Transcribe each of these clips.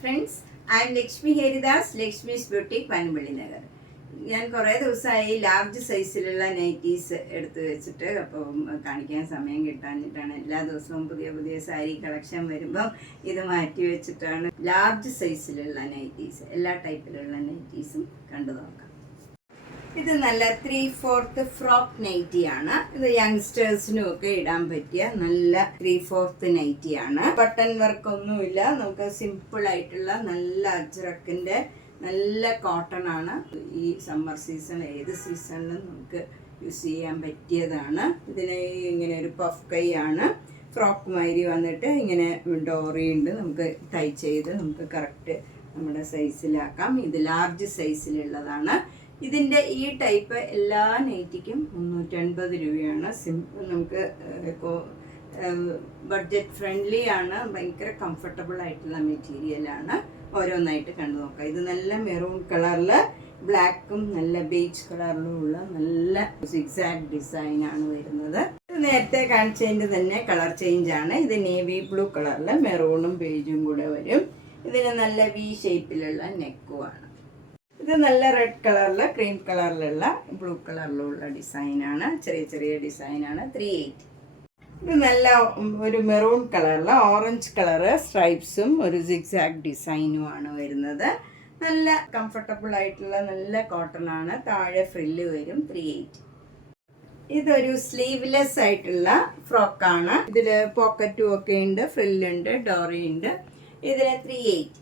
friends, I am Lakshmi Heridas, Lakshmi's Boutique, Panambali Nagar. ഞാൻ കുറേ ദിവസമായി ലാർജ് സൈസിലുള്ള നൈറ്റീസ് എടുത്ത് വെച്ചിട്ട് അപ്പം കാണിക്കാൻ സമയം കിട്ടാഞ്ഞിട്ടാണ്. എല്ലാ ദിവസവും പുതിയ പുതിയ സാരി കളക്ഷൻ വരുമ്പം ഇത് മാറ്റി വെച്ചിട്ടാണ് ലാർജ് സൈസിലുള്ള നൈറ്റീസ്, എല്ലാ ടൈപ്പിലുള്ള നൈറ്റീസും കണ്ടു നോക്കാം. ഇത് നല്ല 3/4 ഫ്രോക്ക് നൈറ്റിയാണ്. ഇത് യങ്സ്റ്റേഴ്സിനും ഒക്കെ ഇടാൻ പറ്റിയ നല്ല 3/4 നൈറ്റിയാണ്. ബട്ടൺ വർക്ക് ഒന്നുമില്ല, നമുക്ക് സിമ്പിൾ ആയിട്ടുള്ള നല്ല അജ്രക്കിന്റെ നല്ല കോട്ടൺ ആണ്. ഈ സമ്മർ സീസൺ ഏത് സീസണിലും നമുക്ക് യൂസ് ചെയ്യാൻ പറ്റിയതാണ്. ഇതിന് ഇങ്ങനെ ഒരു പഫ് കൈ ആണ്, ഫ്രോക്ക് മാതിരി വന്നിട്ട് ഇങ്ങനെ ഡോറി ഉണ്ട്. നമുക്ക് ടൈ ചെയ്ത് നമുക്ക് കറക്റ്റ് നമ്മുടെ സൈസിലാക്കാം. ഇത് ലാർജ് സൈസിലുള്ളതാണ്. ഇതിൻ്റെ ഈ ടൈപ്പ് എല്ലാ നൈറ്റിക്കും 350 രൂപയാണ്. സിമ്പിൾ, നമുക്ക് ബഡ്ജറ്റ് ഫ്രണ്ട്ലി ആണ്, ഭയങ്കര കംഫർട്ടബിൾ ആയിട്ടുള്ള മെറ്റീരിയലാണ്. ഓരോന്നായിട്ട് കണ്ടു നോക്കാം. ഇത് നല്ല മെറൂൺ കളറിൽ ബ്ലാക്കും നല്ല ബേജ് കളറിലും ഉള്ള നല്ല സിക്സാഗ് ഡിസൈനാണ് വരുന്നത്. ഇത് നേരത്തെ കാണിച്ചതിൻ്റെ തന്നെ കളർ ചേഞ്ച് ആണ്. ഇത് നേവി ബ്ലൂ കളറിൽ മെറൂണും ബേജും കൂടെ വരും. ഇതിന് നല്ല വി ഷേപ്പിലുള്ള നെക്കുമാണ്. ഇത് നല്ല റെഡ് കളറിൽ ക്രീം കളറിലുള്ള ബ്ലൂ കളറിലുള്ള ഡിസൈനാണ്. ചെറിയ ചെറിയ ഡിസൈനാണ്. 3/8. ഇത് നല്ല ഒരു മെറൂൺ കളറിൽ ഓറഞ്ച് കളറ് സ്ട്രൈപ്സും ഒരു സിക്സാഗ് ഡിസൈനുമാണ് വരുന്നത്. നല്ല കംഫർട്ടബിൾ ആയിട്ടുള്ള നല്ല കോട്ടൺ ആണ്. താഴെ ഫ്രില്ല് വരും. 3/8. ഇതൊരു സ്ലീവ്ലെസ് ആയിട്ടുള്ള ഫ്രോക്കാണ്. ഇതിൽ പോക്കറ്റും ഒക്കെ ഉണ്ട്, ഫ്രില്ലുണ്ട്, ഡോറി ഉണ്ട്. ഇതിന് 3/8.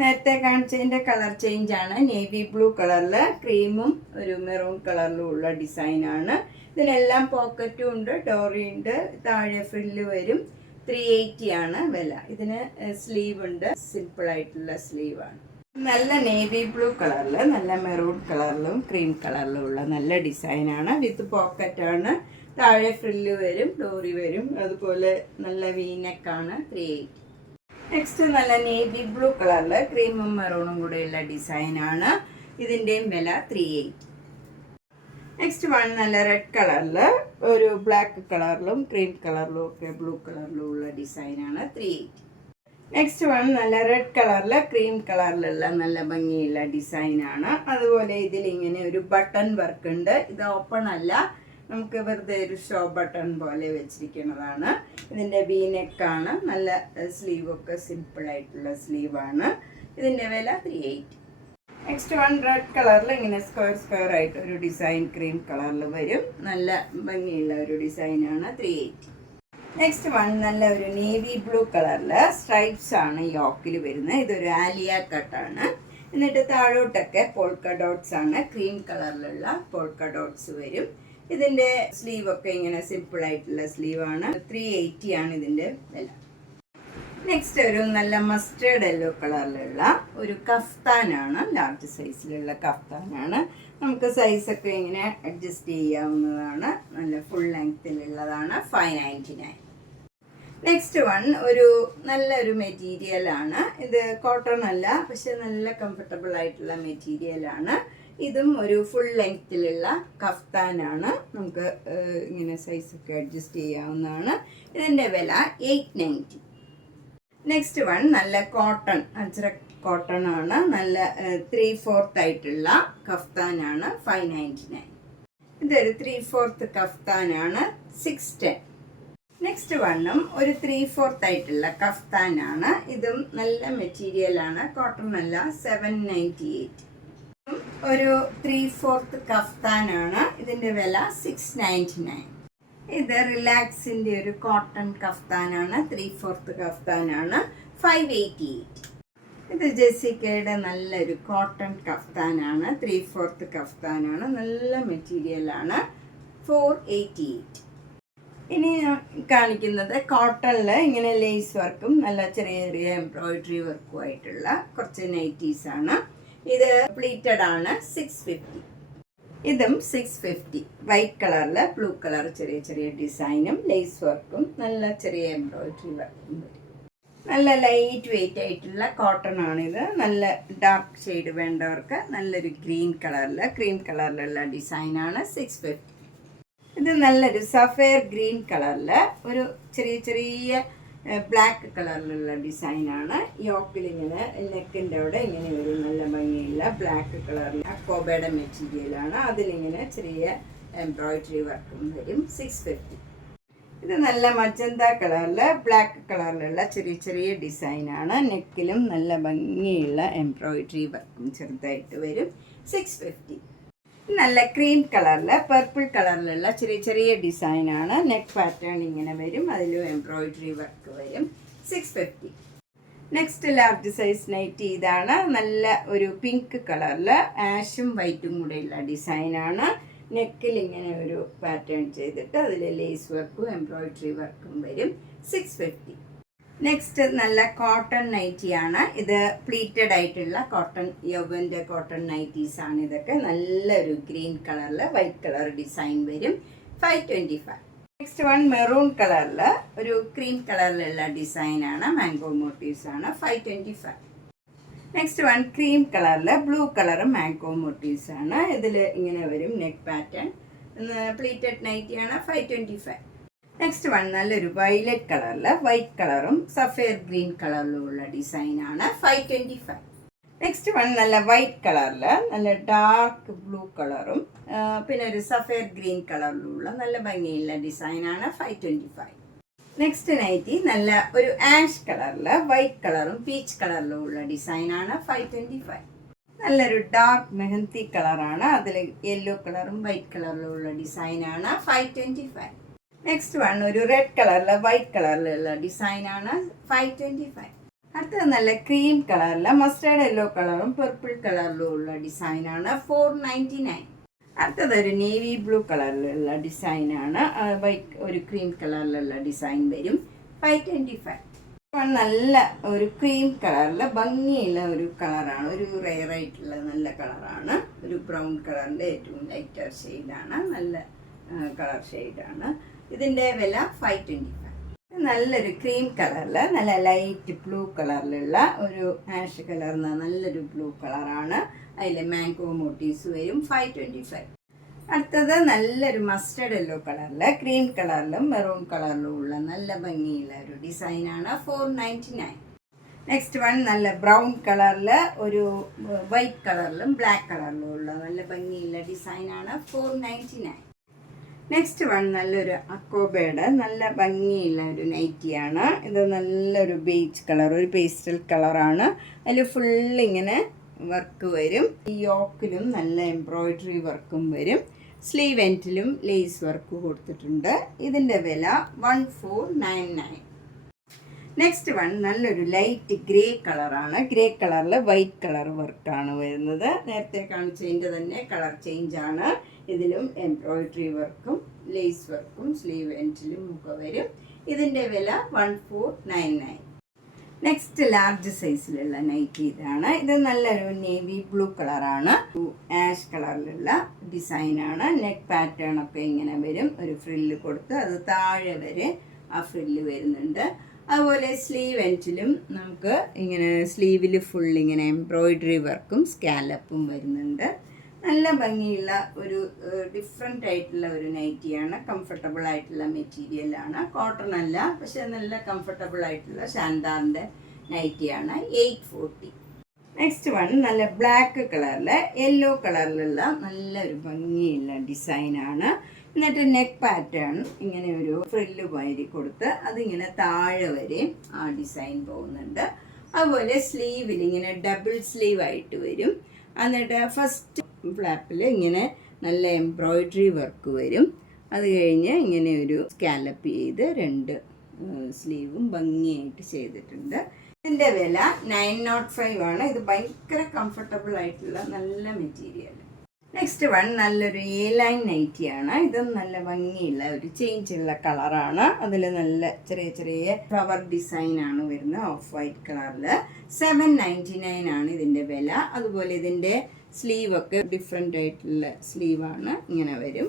നേരത്തെ കാണിച്ചതിൻ്റെ കളർ ചേഞ്ച് ആണ്. നേവി ബ്ലൂ കളറിൽ ക്രീമും ഒരു മെറൂൺ കളറിലും ഉള്ള ഡിസൈനാണ്. ഇതിനെല്ലാം പോക്കറ്റും ഉണ്ട്, ഡോറി ഉണ്ട്, താഴെ ഫ്രില്ല് വരും. 380 ആണ് വില. ഇതിന് സ്ലീവ് ഉണ്ട്, സിമ്പിൾ ആയിട്ടുള്ള സ്ലീവാണ്. നല്ല നേവി ബ്ലൂ കളറിൽ നല്ല മെറൂൺ കളറിലും ക്രീം കളറിലും ഉള്ള നല്ല ഡിസൈനാണ്. വിത്ത് പോക്കറ്റാണ്, താഴെ ഫ്രില്ല് വരും, ഡോറി വരും, അതുപോലെ നല്ല വീനെക്കാണ്. 380. നെക്സ്റ്റ് നല്ല നേവി ബ്ലൂ കളറിൽ ക്രീമും മെറൂണും കൂടെയുള്ള ഡിസൈനാണ്. ഇതിൻ്റെയും വില 380. നെക്സ്റ്റ് വൺ നല്ല റെഡ് കളറിൽ ഒരു ബ്ലാക്ക് കളറിലും ക്രീം കളറിലും ഒക്കെ ബ്ലൂ കളറിലും ഉള്ള ഡിസൈനാണ്. 380. നെക്സ്റ്റ് വൺ നല്ല റെഡ് കളറിൽ ക്രീം കളറിലുള്ള നല്ല ഭംഗിയുള്ള ഡിസൈനാണ്. അതുപോലെ ഇതിലിങ്ങനെ ഒരു ബട്ടൺ വർക്ക് ഉണ്ട്. ഇത് ഓപ്പൺ അല്ല, നമുക്ക് വെറുതെ ഒരു ഷോ ബട്ടൺ പോലെ വെച്ചിരിക്കുന്നതാണ്. ഇതിൻ്റെ വീനെക്കാണ്. നല്ല സ്ലീവൊക്കെ സിമ്പിളായിട്ടുള്ള സ്ലീവാണ്. ഇതിൻ്റെ വില 380. നെക്സ്റ്റ് വൺ റെഡ് കളറിൽ ഇങ്ങനെ സ്ക്വയർ ആയിട്ട് ഒരു ഡിസൈൻ ക്രീം കളറിൽ വരും. നല്ല ഭംഗിയുള്ള ഒരു ഡിസൈനാണ്. 380. നെക്സ്റ്റ് വൺ നല്ല ഒരു നേവി ബ്ലൂ കളറിൽ സ്ട്രൈപ്സ് ആണ് യോക്കിൽ വരുന്നത്. ഇതൊരു ആലിയ കട്ടാണ്. എന്നിട്ട് താഴോട്ടൊക്കെ പോൾക്ക ഡോട്ട്സ് ആണ്. ക്രീം കളറിലുള്ള പോൾക്ക ഡോട്ട്സ് വരും. ഇതിൻ്റെ സ്ലീവൊക്കെ ഇങ്ങനെ സിമ്പിൾ ആയിട്ടുള്ള സ്ലീവാണ്. 380 ആണ് ഇതിൻ്റെ വില. നെക്സ്റ്റ് ഒരു നല്ല മസ്റ്റേർഡ് യെല്ലോ കളറിലുള്ള ഒരു കഫ്താനാണ്. ലാർജ് സൈസിലുള്ള കഫ്താനാണ്. നമുക്ക് സൈസൊക്കെ ഇങ്ങനെ അഡ്ജസ്റ്റ് ചെയ്യാവുന്നതാണ്. നല്ല ഫുൾ ലെങ്ത്തിലുള്ളതാണ്. 599. നെക്സ്റ്റ് വൺ ഒരു നല്ലൊരു മെറ്റീരിയലാണ്. ഇത് കോട്ടൺ അല്ല, പക്ഷെ നല്ല കംഫർട്ടബിൾ ആയിട്ടുള്ള മെറ്റീരിയലാണ്. ഇതും ഒരു ഫുൾ ലെങ്ത്തിലുള്ള കഫ്താനാണ്. നമുക്ക് ഇങ്ങനെ സൈസൊക്കെ അഡ്ജസ്റ്റ് ചെയ്യാവുന്നതാണ്. ഇതിൻ്റെ വില 890. നെക്സ്റ്റ് വൺ നല്ല കോട്ടൺ, അജ്രക് കോട്ടൺ ആണ്. നല്ല 3/4 ആയിട്ടുള്ള കഫ്താനാണ്. 599. ഇതൊരു 3/4 കഫ്താനാണ്. 610. നെക്സ്റ്റ് വണ്ണും ഒരു 3/4 ആയിട്ടുള്ള കഫ്താനാണ്. ഇതും നല്ല മെറ്റീരിയലാണ്, കോട്ടൺ അല്ല. 798. ഒരു 3/4 കഫ്താനാണ്. ഇതിൻ്റെ വില 699. ഇത് റിലാക്സിൻ്റെ ഒരു കോട്ടൺ കഫ്താനാണ്. 3/4 കഫ്താനാണ്. 588. ഇത് ജെസിക്കയുടെ നല്ലൊരു കോട്ടൺ കഫ്താനാണ്. 3/4 കഫ്താനാണ്. നല്ല മെറ്റീരിയലാണ്. 488. ഇനി ഞാൻ കാണിക്കുന്നത് കോട്ടണിൽ ഇങ്ങനെ ലേസ് വർക്കും നല്ല ചെറിയ ചെറിയ എംബ്രോയിഡറി വർക്കും ആയിട്ടുള്ള കുറച്ച് നൈറ്റീസാണ്. ഇത് പ്ലീറ്റഡ് ആണ്. 650. ഇതും 650. വൈറ്റ് കളറിൽ ബ്ലൂ കളർ ചെറിയ ചെറിയ ഡിസൈനും ലേസ് വർക്കും നല്ല ചെറിയ എംബ്രോയിഡറി വർക്കും വരും. നല്ല ലൈറ്റ് വെയിറ്റ് ആയിട്ടുള്ള കോട്ടൺ ആണിത്. നല്ല ഡാർക്ക് ഷെയ്ഡ് വേണ്ടവർക്ക് നല്ലൊരു ഗ്രീൻ കളറിൽ ക്രീം കളറിലുള്ള ഡിസൈനാണ്. 650. ഇത് നല്ലൊരു സഫയർ ഗ്രീൻ കളറിൽ ഒരു ചെറിയ ചെറിയ ബ്ലാക്ക് കളറിലുള്ള ഡിസൈനാണ്. യോക്കിൽ ഇങ്ങനെ നെക്കിൻ്റെ അവിടെ ഇങ്ങനെ ഒരു നല്ല ഭംഗിയുള്ള ബ്ലാക്ക് കളറിൽ അക്കോബയുടെ മെറ്റീരിയലാണ്. അതിലിങ്ങനെ ചെറിയ എംബ്രോയിഡറി വർക്കും വരും. 650. ഇത് നല്ല മജന്ത കളറിൽ ബ്ലാക്ക് കളറിലുള്ള ചെറിയ ചെറിയ ഡിസൈനാണ്. നെക്കിലും നല്ല ഭംഗിയുള്ള എംബ്രോയിഡറി വർക്കും ചെറുതായിട്ട് വരും. 650. നല്ല ക്രീം കളറിൽ പർപ്പിൾ കളറിലുള്ള ചെറിയ ചെറിയ ഡിസൈനാണ്. നെക്ക് പാറ്റേൺ ഇങ്ങനെ വരും. അതിലും എംബ്രോയിഡറി വർക്ക് വരും. 650. നെക്സ്റ്റ് ലാർജ് സൈസ് നൈറ്റി ഇതാണ്. നല്ല ഒരു പിങ്ക് കളറിൽ ആഷും വൈറ്റും കൂടെയുള്ള ഡിസൈനാണ്. നെക്കിൽ ഇങ്ങനെ ഒരു പാറ്റേൺ ചെയ്തിട്ട് അതിൽ ലേസ് വർക്കും എംബ്രോയിഡറി വർക്കും വരും. 650. നെക്സ്റ്റ് നല്ല കോട്ടൺ നൈറ്റിയാണ്. ഇത് പ്ലീറ്റഡ് ആയിട്ടുള്ള കോട്ടൺ യവൻ്റെ കോട്ടൺ നൈറ്റീസ് ആണ്. ഇതൊക്കെ നല്ലൊരു ഗ്രീൻ കളറിൽ വൈറ്റ് കളർ ഡിസൈൻ വരും. 525. നെക്സ്റ്റ് വൺ മെറൂൺ കളറിൽ ഒരു ക്രീം കളറിലുള്ള ഡിസൈനാണ്. മാംഗോ മോട്ടീവ്സ് ആണ്. 525. നെക്സ്റ്റ് വൺ ക്രീം കളറിൽ ബ്ലൂ കളർ മാംഗോ മോട്ടീവ്സ് ആണ്. ഇതിൽ ഇങ്ങനെ വരും നെക്ക് പാറ്റേൺ. പ്ലീറ്റഡ് നൈറ്റിയാണ്. 525. നെക്സ്റ്റ് വൺ നല്ലൊരു വയലറ്റ് കളറിൽ വൈറ്റ് കളറും സഫേർ ഗ്രീൻ കളറിലുള്ള ഡിസൈനാണ്. 525. നെക്സ്റ്റ് വൺ നല്ല വൈറ്റ് കളറിൽ നല്ല ഡാർക്ക് ബ്ലൂ കളറും പിന്നെ ഒരു സഫേർ ഗ്രീൻ കളറിലുള്ള നല്ല ഭംഗിയുള്ള ഡിസൈനാണ്. 525. നെക്സ്റ്റ് നൈറ്റി നല്ല ഒരു ആഷ് കളറിൽ വൈറ്റ് കളറും പീച്ച് കളറിലും ഉള്ള ഡിസൈനാണ്. 525. നല്ലൊരു ഡാർക്ക് മെഹന്തി കളറാണ്. അതിൽ യെല്ലോ കളറും വൈറ്റ് കളറിലും ഉള്ള ഡിസൈനാണ്. 525. നെക്സ്റ്റ് വൺ ഒരു റെഡ് കളറിൽ വൈറ്റ് കളറിലുള്ള ഡിസൈനാണ്. 525. അടുത്തത് നല്ല ക്രീം കളറിൽ മസ്റ്റേർഡ് യെല്ലോ കളറും പർപ്പിൾ കളറിലും ഉള്ള ഡിസൈനാണ്. 499. അടുത്തത് ഒരു നേവി ബ്ലൂ കളറിലുള്ള ഡിസൈനാണ്. വൈറ്റ് ഒരു ക്രീം കളറിലുള്ള ഡിസൈൻ വരും. 525. നല്ല ഒരു ക്രീം കളറിൽ ഭംഗിയുള്ള ഒരു കളറാണ്. ഒരു റെയർ ആയിട്ടുള്ള നല്ല കളറാണ്. ഒരു ബ്രൗൺ കളറിൻ്റെ ഏറ്റവും ലൈറ്റർ ഷെയ്ഡാണ്. നല്ല കളർ ഷെയ്ഡാണ്. ഇതിൻ്റെ വില 525. നല്ലൊരു ക്രീം കളറിൽ നല്ല ലൈറ്റ് ബ്ലൂ കളറിലുള്ള ഒരു ആഷ് കളർന്ന നല്ലൊരു ബ്ലൂ കളറാണ്. അതിൽ മാംഗോ മോട്ടീവ്സ് വരും. 525. അടുത്തത് നല്ലൊരു മസ്റ്റർഡ് യെല്ലോ കളറിൽ ക്രീം കളറിലും മെറൂൺ കളറിലും ഉള്ള നല്ല ഭംഗിയുള്ള ഒരു ഡിസൈനാണ്. 499. നെക്സ്റ്റ് വൺ നല്ല ബ്രൗൺ കളറിൽ ഒരു വൈറ്റ് കളറിലും ബ്ലാക്ക് കളറിലും ഉള്ള നല്ല ഭംഗിയുള്ള ഡിസൈനാണ്. 499. നെക്സ്റ്റ് വൺ നല്ലൊരു അക്കോബയുടെ നല്ല ഭംഗിയുള്ള ഒരു നൈറ്റിയാണ്. ഇത് നല്ലൊരു ബേജ് കളർ, ഒരു പേസ്റ്റൽ കളറാണ്. അതിൽ ഫുള്ളിങ്ങനെ വർക്ക് വരും. ഈ യോക്കിലും നല്ല എംബ്രോയിഡറി വർക്കും വരും. സ്ലീവ് എൻഡിലും ലേസ് വർക്ക് കൊടുത്തിട്ടുണ്ട്. ഇതിൻ്റെ വില 1499. നെക്സ്റ്റ് വൺ നല്ലൊരു ലൈറ്റ് ഗ്രേ കളറാണ്. ഗ്രേ കളറിൽ വൈറ്റ് കളർ വർക്കാണ് വരുന്നത്. നേരത്തെ കാണിച്ചതിൻ്റെ തന്നെ കളർ ചേഞ്ചാണ്. ഇതിലും എംബ്രോയിഡറി വർക്കും ലേസ് വർക്കും സ്ലീവ് എൻഡിലും ഒക്കെ വരും. ഇതിൻ്റെ വില 1499. നെക്സ്റ്റ് ലാർജ് സൈസിലുള്ള നൈറ്റി ഇതാണ്. ഇത് നല്ലൊരു നേവി ബ്ലൂ കളറാണ്. ആഷ് കളറിലുള്ള ഡിസൈനാണ്. നെക്ക് പാറ്റേൺ ഒക്കെ ഇങ്ങനെ വരും. ഒരു ഫ്രില്ല് കൊടുത്ത് അത് താഴെ വരെ ആ ഫ്രില്ല് വരുന്നുണ്ട്. അതുപോലെ സ്ലീവ് എൻഡിലും നമുക്ക് ഇങ്ങനെ സ്ലീവിൽ ഫുൾ ഇങ്ങനെ എംബ്രോയിഡറി വർക്കും സ്കാലപ്പും വരുന്നുണ്ട്. നല്ല ഭംഗിയുള്ള ഒരു ഡിഫറെൻ്റ് ആയിട്ടുള്ള ഒരു നൈറ്റിയാണ്. കംഫർട്ടബിൾ ആയിട്ടുള്ള മെറ്റീരിയലാണ്. കോട്ടൺ അല്ല, പക്ഷെ നല്ല കംഫർട്ടബിൾ ആയിട്ടുള്ള ഷാൻഡാറിൻ്റെ നൈറ്റിയാണ്. 840. നെക്സ്റ്റ് വൺ നല്ല ബ്ലാക്ക് കളറിൽ യെല്ലോ കളറിലുള്ള നല്ലൊരു ഭംഗിയുള്ള ഡിസൈനാണ്. എന്നിട്ട് നെക്ക് പാറ്റേൺ ഇങ്ങനെ ഒരു ഫ്രില്ല് വരി കൊടുത്ത് അതിങ്ങനെ താഴെ വരെ ആ ഡിസൈൻ പോകുന്നുണ്ട്. അതുപോലെ സ്ലീവിൽ ഇങ്ങനെ ഡബിൾ സ്ലീവ് ആയിട്ട് വരും. എന്നിട്ട് ഫസ്റ്റ് ഫ്ലാപ്പിൽ ഇങ്ങനെ നല്ല എംബ്രോയിഡറി വർക്ക് വരും. അത് കഴിഞ്ഞ് ഇങ്ങനെ ഒരു സ്കാലപ്പ് ചെയ്ത് രണ്ട് സ്ലീവും ഭംഗിയായിട്ട് ചെയ്തിട്ടുണ്ട്. ഇതിൻ്റെ വില 905 ആണ്. ഇത് ഭയങ്കര കംഫർട്ടബിൾ ആയിട്ടുള്ള നല്ല മെറ്റീരിയൽ. നെക്സ്റ്റ് വൺ നല്ലൊരു എ ലൈൻ നൈറ്റിയാണ്. ഇതും നല്ല ഭംഗിയുള്ള ഒരു ചേഞ്ചുള്ള കളറാണ്. അതിൽ നല്ല ചെറിയ ചെറിയ ഫ്ലവർ ഡിസൈനാണ് വരുന്നത്. ഓഫ് വൈറ്റ് കളറിൽ 799 ആണ് ഇതിൻ്റെ വില. അതുപോലെ ഇതിൻ്റെ സ്ലീവൊക്കെ ഡിഫറെൻ്റ് ആയിട്ടുള്ള സ്ലീവാണ്, ഇങ്ങനെ വരും.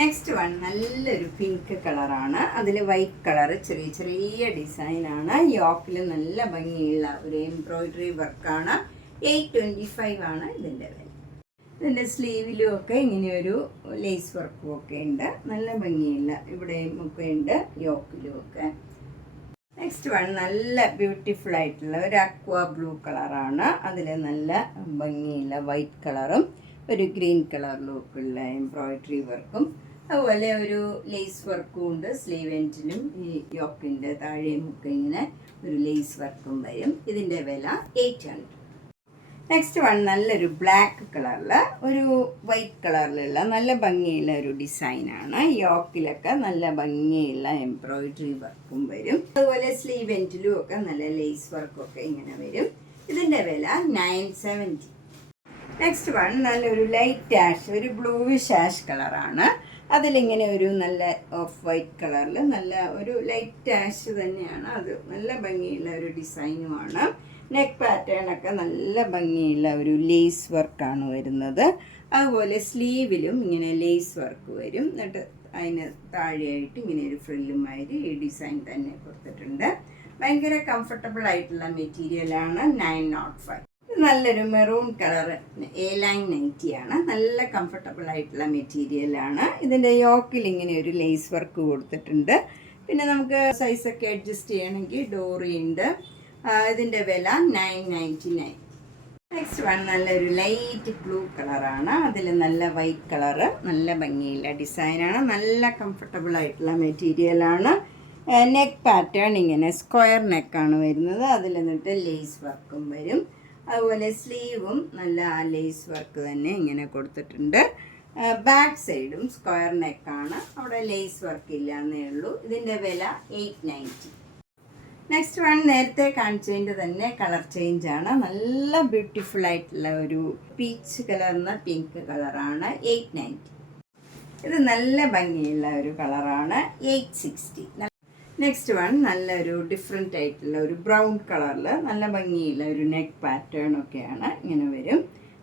നെക്സ്റ്റ് വൺ നല്ലൊരു പിങ്ക് കളറാണ്. അതിൽ വൈറ്റ് കളർ ചെറിയ ചെറിയ ഡിസൈനാണ്. യോക്കിൽ നല്ല ഭംഗിയുള്ള ഒരു എംബ്രോയിഡറി വർക്കാണ്. 825 ആണ് ഇതിൻ്റെ വില. ഇതിൻ്റെ സ്ലീവിലും ഒക്കെ ഇങ്ങനെയൊരു ലേസ് വർക്കും ഒക്കെ ഉണ്ട്. നല്ല ഭംഗിയുള്ള ഇവിടെയും ഒക്കെ ഉണ്ട്, യോക്കിലും ഒക്കെ. നെക്സ്റ്റ് വൺ നല്ല ബ്യൂട്ടിഫുൾ ആയിട്ടുള്ള ഒരു അക്വ ബ്ലൂ കളറാണ്. അതിൽ നല്ല ഭംഗിയുള്ള വൈറ്റ് കളറും ഒരു ഗ്രീൻ കളറിലുള്ള എംബ്രോയിഡറി വർക്കും അതുപോലെ ഒരു ലേസ് വർക്കും ഉണ്ട്. സ്ലീവ് എൻഡിലും ഈ യോക്കിൻ്റെ താഴെയും ഒക്കെ ഇങ്ങനെ ഒരു ലേസ് വർക്കും വരും. ഇതിൻ്റെ വില 800. നെക്സ്റ്റ് വൺ നല്ലൊരു ബ്ലാക്ക് കളറിൽ ഒരു വൈറ്റ് കളറിലുള്ള നല്ല ഭംഗിയുള്ള ഒരു ഡിസൈനാണ്. യോക്കിലൊക്കെ നല്ല ഭംഗിയുള്ള എംബ്രോയിഡറി വർക്കും വരും. അതുപോലെ സ്ലീവ് എൻഡിലും ഒക്കെ നല്ല ലേസ് വർക്കൊക്കെ ഇങ്ങനെ വരും. ഇതിൻ്റെ വില 970. നെക്സ്റ്റ് വൺ നല്ലൊരു ലൈറ്റ് ആഷ് ഒരു ബ്ലൂവിഷ് ആഷ് കളറാണ്. അതിലിങ്ങനെ ഒരു നല്ല ഓഫ് വൈറ്റ് കളറിൽ നല്ല ഒരു ലൈറ്റ് ആഷ് തന്നെയാണ്. അത് നല്ല ഭംഗിയുള്ള ഒരു ഡിസൈനുമാണ്. നെക്ക് പാറ്റേൺ ഒക്കെ നല്ല ഭംഗിയുള്ള ഒരു ലേസ് വർക്കാണ് വരുന്നത്. അതുപോലെ സ്ലീവിലും ഇങ്ങനെ ലേസ് വർക്ക് വരും. എന്നിട്ട് അതിന് താഴെയായിട്ട് ഇങ്ങനെ ഒരു ഫ്രില്ലുമാതിരി ഈ ഡിസൈൻ തന്നെ കൊടുത്തിട്ടുണ്ട്. ഭയങ്കര കംഫർട്ടബിൾ ആയിട്ടുള്ള മെറ്റീരിയലാണ്. 905. നല്ലൊരു മെറൂൺ കളർ എ ലൈൻ നൈറ്റിയാണ്. നല്ല കംഫർട്ടബിൾ ആയിട്ടുള്ള മെറ്റീരിയലാണ്. ഇതിൻ്റെ യോക്കിൽ ഇങ്ങനെ ഒരു ലേസ് വർക്ക് കൊടുത്തിട്ടുണ്ട്. പിന്നെ നമുക്ക് സൈസൊക്കെ അഡ്ജസ്റ്റ് ചെയ്യണമെങ്കിൽ ഡോറി ഉണ്ട്. ഇതിൻ്റെ വില 999. നെക്സ്റ്റ് വൺ നല്ലൊരു ലൈറ്റ് ബ്ലൂ കളറാണ്. അതിൽ നല്ല വൈറ്റ് കളറ് നല്ല ഭംഗിയുള്ള ഡിസൈനാണ്. നല്ല കംഫർട്ടബിൾ ആയിട്ടുള്ള മെറ്റീരിയലാണ്. നെക്ക് പാറ്റേൺ ഇങ്ങനെ സ്ക്വയർ നെക്കാണ് വരുന്നത്. അതിൽ നിന്നിട്ട് ലേസ് വർക്കും വരും. അതുപോലെ സ്ലീവും നല്ല ആ ലേസ് വർക്ക് തന്നെ ഇങ്ങനെ കൊടുത്തിട്ടുണ്ട്. ബാക്ക് സൈഡും സ്ക്വയർ നെക്കാണ്. അവിടെ ലേസ് വർക്ക് ഇല്ലാന്നേ ഉള്ളൂ. ഇതിൻ്റെ വില 890. നെക്സ്റ്റ് വൺ നേരത്തെ കാണിച്ചതിൻ്റെ തന്നെ കളർ ചേഞ്ചാണ്. നല്ല ബ്യൂട്ടിഫുൾ ആയിട്ടുള്ള ഒരു പീച്ച് കലർന്ന പിങ്ക് കളറാണ്. 890. ഇത് നല്ല ഭംഗിയുള്ള ഒരു കളറാണ്. 860. നെക്സ്റ്റ് വൺ നല്ലൊരു ഡിഫറെൻ്റ് ആയിട്ടുള്ള ഒരു ബ്രൗൺ കളറിൽ നല്ല ഭംഗിയുള്ള ഒരു നെക്ക് പാറ്റേൺ ഒക്കെയാണ് ഇങ്ങനെ വരും.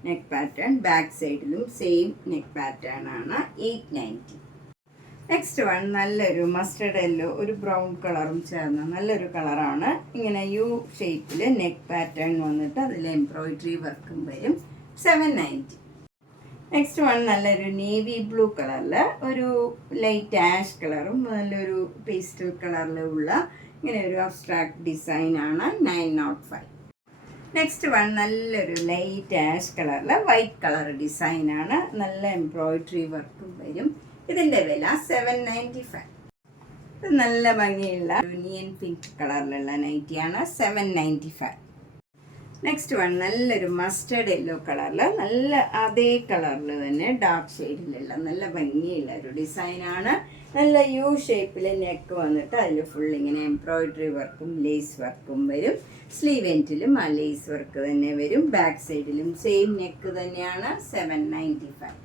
നെക്ക് പാറ്റേൺ ബാക്ക് സൈഡിലും സെയിം നെക്ക് പാറ്റേൺ ആണ്. 890. നെക്സ്റ്റ് വൺ നല്ലൊരു മസ്റ്റർഡ് യെല്ലോ ഒരു ബ്രൗൺ കളറും ചേർന്ന നല്ലൊരു കളറാണ്. ഇങ്ങനെ യു ഷേപ്പിൽ നെക്ക് പാറ്റേൺ വന്നിട്ട് അതിൽ എംബ്രോയിഡറി വർക്കും വരും. 790. നെക്സ്റ്റ് വൺ നല്ലൊരു നേവി ബ്ലൂ കളറിൽ ഒരു ലൈറ്റ് ആഷ് കളറും നല്ലൊരു പേസ്റ്റൽ കളറിലുള്ള ഇങ്ങനെ ഒരു അബ്സ്ട്രാക്ട് ഡിസൈനാണ്. 905. നെക്സ്റ്റ് വൺ നല്ലൊരു ലൈറ്റ് ആഷ് കളറിൽ വൈറ്റ് കളർ ഡിസൈനാണ്. നല്ല എംബ്രോയിഡറി വർക്കും വരും. ഇതിൻ്റെ വില 795. ഇത് നല്ല ഭംഗിയുള്ള യൂണിയൻ പിങ്ക് കളറിലുള്ള നൈറ്റിയാണ്. 795. നെക്സ്റ്റ് വൺ നല്ലൊരു മസ്റ്റേർഡ് യെല്ലോ കളറിൽ നല്ല അതേ കളറിൽ തന്നെ ഡാർക്ക് ഷെയ്ഡിലുള്ള നല്ല ഭംഗിയുള്ള ഒരു ഡിസൈനാണ്. നല്ല യു ഷേപ്പിൽ നെക്ക് വന്നിട്ട് അതിൽ ഫുൾ ഇങ്ങനെ എംബ്രോയിഡറി വർക്കും ലേസ് വർക്കും വരും. സ്ലീവ് എൻഡിലും ആ ലേസ് വർക്ക് തന്നെ വരും. ബാക്ക് സൈഡിലും സെയിം നെക്ക് തന്നെയാണ്. 795.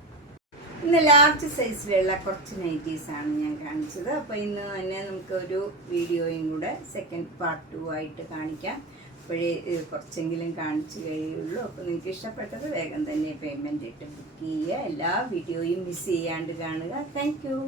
ഇന്ന് ലാർജ് സൈസിലുള്ള കുറച്ച് നൈറ്റീസാണ് ഞാൻ കാണിച്ചത്. അപ്പോൾ ഇന്ന് തന്നെ നമുക്കൊരു വീഡിയോയും കൂടെ സെക്കൻഡ് പാർട്ട് 2 ആയിട്ട് കാണിക്കാം. അപ്പോഴേ കുറച്ചെങ്കിലും കാണിച്ചു കഴിയുള്ളൂ. അപ്പോൾ നിങ്ങൾക്ക് ഇഷ്ടപ്പെട്ടത് വേഗം തന്നെ പേയ്മെൻറ്റ് ഇട്ട് ബുക്ക് ചെയ്യുക. എല്ലാ വീഡിയോയും മിസ് ചെയ്യാണ്ട് കാണുക. Thank you.